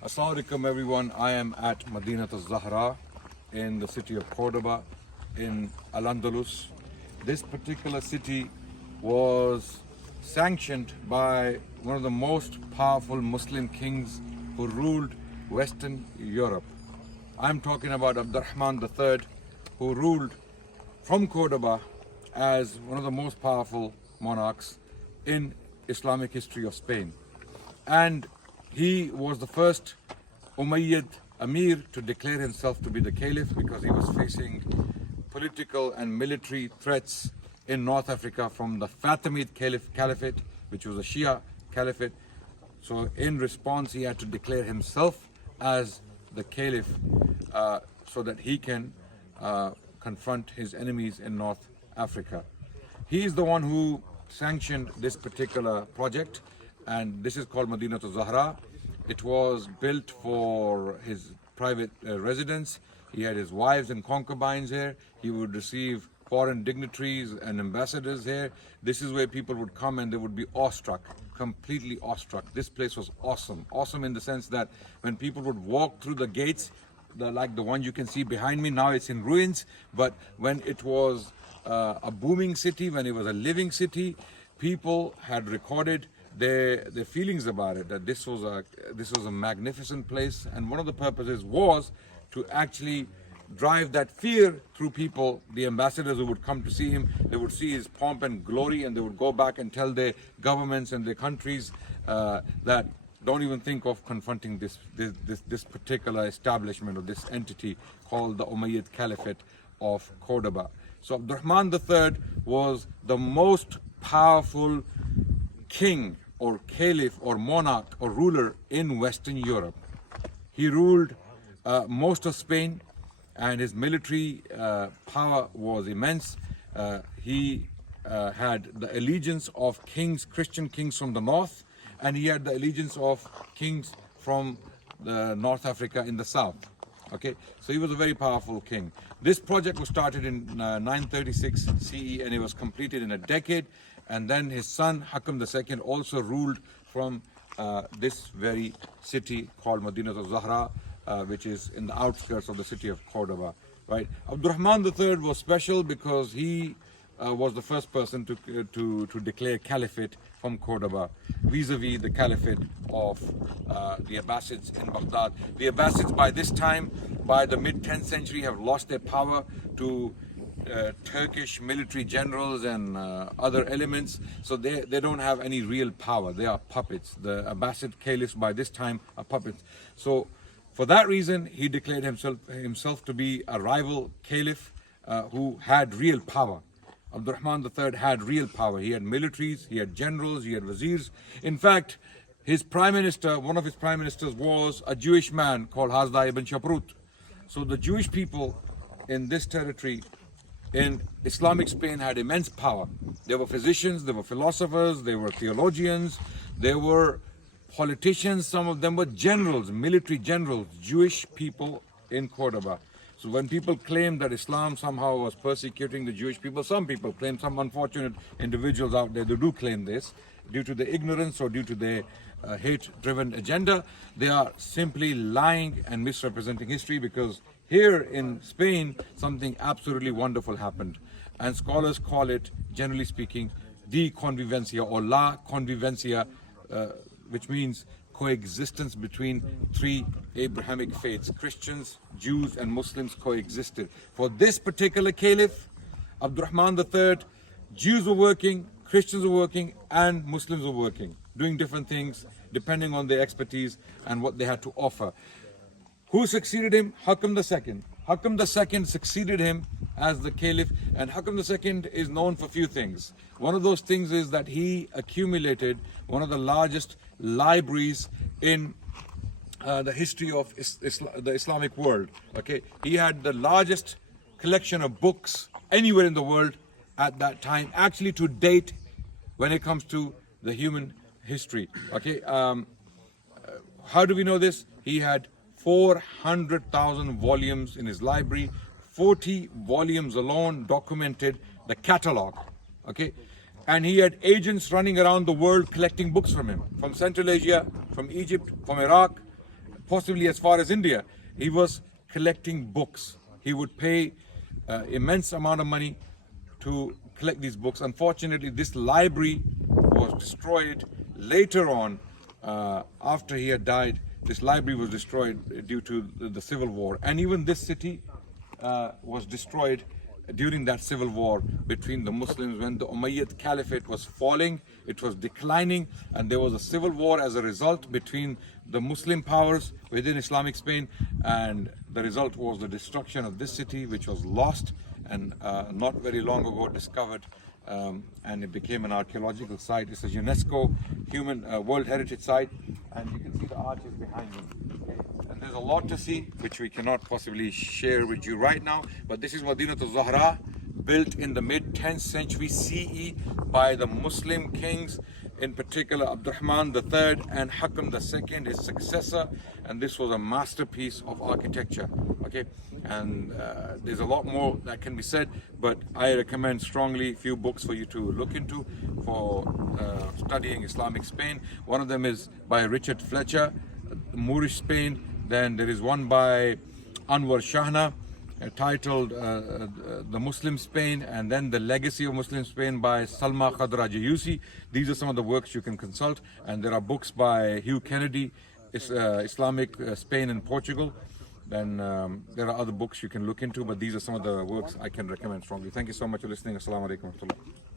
Assalamu alaikum everyone. I am at Madinat al-Zahra in the city of Cordoba in Al-Andalus. This particular city was sanctioned by one of the most powerful Muslim kings who ruled Western Europe. I'm talking about Abdurrahman III, who ruled from Cordoba as one of the most powerful monarchs in Islamic history of Spain. And he was the first Umayyad Amir to declare himself to be the Caliph because he was facing political and military threats in North Africa from the Fatimid Caliphate, which was a Shia Caliphate. So in response, he had to declare himself as the Caliph so that he can confront his enemies in North Africa. He is the one who sanctioned this particular project, and this is called Madinat al-Zahra. It was built for his private residence. He had his wives and concubines here. He would receive foreign dignitaries and ambassadors here. This is where people would come and they would be awestruck, completely awestruck. This place was awesome. Awesome in the sense that when people would walk through the gates, like the one you can see behind me, now it's in ruins, but when it was a booming city, when it was a living city, people had recorded their feelings about it, that this was a magnificent place, and one of the purposes was to actually drive that fear through people. The ambassadors who would come to see him, they would see his pomp and glory, and they would go back and tell their governments and their countries that don't even think of confronting this particular establishment or this entity called the Umayyad Caliphate of Cordoba. So Abdurrahman III was the most powerful king or caliph or monarch or ruler in Western Europe. He ruled most of Spain, and his military power was immense. He had the allegiance of Christian kings from the north, and he had the allegiance of kings from North Africa in the south. Okay, so he was a very powerful king. This project was started in 936 CE and it was completed in a decade. And then his son Hakam II also ruled from this very city called Madinat al-Zahra, which is in the outskirts of the city of Cordoba. Right? Abdurrahman III was special because he was the first person to declare caliphate from Cordoba, vis-a-vis the caliphate of the Abbasids in Baghdad. The Abbasids by this time, by the mid-10th century, have lost their power to Turkish military generals and other elements, so they don't have any real power. They are puppets. The Abbasid caliphs by this time are puppets. So for that reason, he declared himself to be a rival caliph who had real power. Abdurrahman III had real power. He had militaries, he had generals, he had wazirs. In fact, his prime minister, one of his prime ministers was a Jewish man called Hasda ibn Shaprut. So the Jewish people in this territory in Islamic Spain had immense power. They were physicians, they were philosophers, they were theologians, they were politicians, some of them were generals, military generals, Jewish people in Cordoba. So when people claim that Islam somehow was persecuting the Jewish people, some people claim, some unfortunate individuals out there, they do claim this, due to their ignorance or due to their hate-driven agenda. They are simply lying and misrepresenting history, because here in Spain, something absolutely wonderful happened. And scholars call it, generally speaking, the convivencia or la convivencia, which means coexistence between three Abrahamic faiths. Christians, Jews, and Muslims coexisted. For this particular caliph, Abdurrahman III, Jews were working, Christians were working, and Muslims were working, doing different things depending on their expertise and what they had to offer. Who succeeded him? Hakam II. Hakam II succeeded him as the caliph, and Hakam II is known for a few things. One of those things is that he accumulated one of the largest libraries in the history of the Islamic world. Okay, he had the largest collection of books anywhere in the world at that time, actually to date, when it comes to the human history. Okay, how do we know this? He had 400,000 volumes in his library. 40 volumes alone documented the catalog. Okay, and he had agents running around the world collecting books from him, from Central Asia, from Egypt, from Iraq, possibly as far as India. He was collecting books. He would pay immense amount of money to collect these books. Unfortunately, this library was destroyed later on. After he had died, this library was destroyed due to the civil war. And even this city was destroyed during that civil war between the Muslims. When the Umayyad Caliphate was falling, it was declining, and there was a civil war as a result between the Muslim powers within Islamic Spain, and the result was the destruction of this city, which was lost and not very long ago discovered, and it became an archaeological site. It's a UNESCO World Heritage Site, and you can see the arches behind me. Okay? And there's a lot to see, which we cannot possibly share with you right now, but this is Madinat al-Zahra, built in the mid-10th century CE by the Muslim kings, in particular Abdurrahman III and Hakam II, his successor, and this was a masterpiece of architecture. Okay, and there's a lot more that can be said, but I recommend strongly a few books for you to look into for studying Islamic Spain. One of them is by Richard Fletcher, Moorish Spain. Then there is one by Anwar Shahna, titled The Muslim Spain, and then The Legacy of Muslim Spain by Salma Khadra Jayusi. These are some of the works you can consult, and there are books by Hugh Kennedy, Islamic Spain and Portugal. Then there are other books you can look into, but these are some of the works I can recommend strongly. Thank you so much for listening. Assalamu alaikum wa rahmatullah.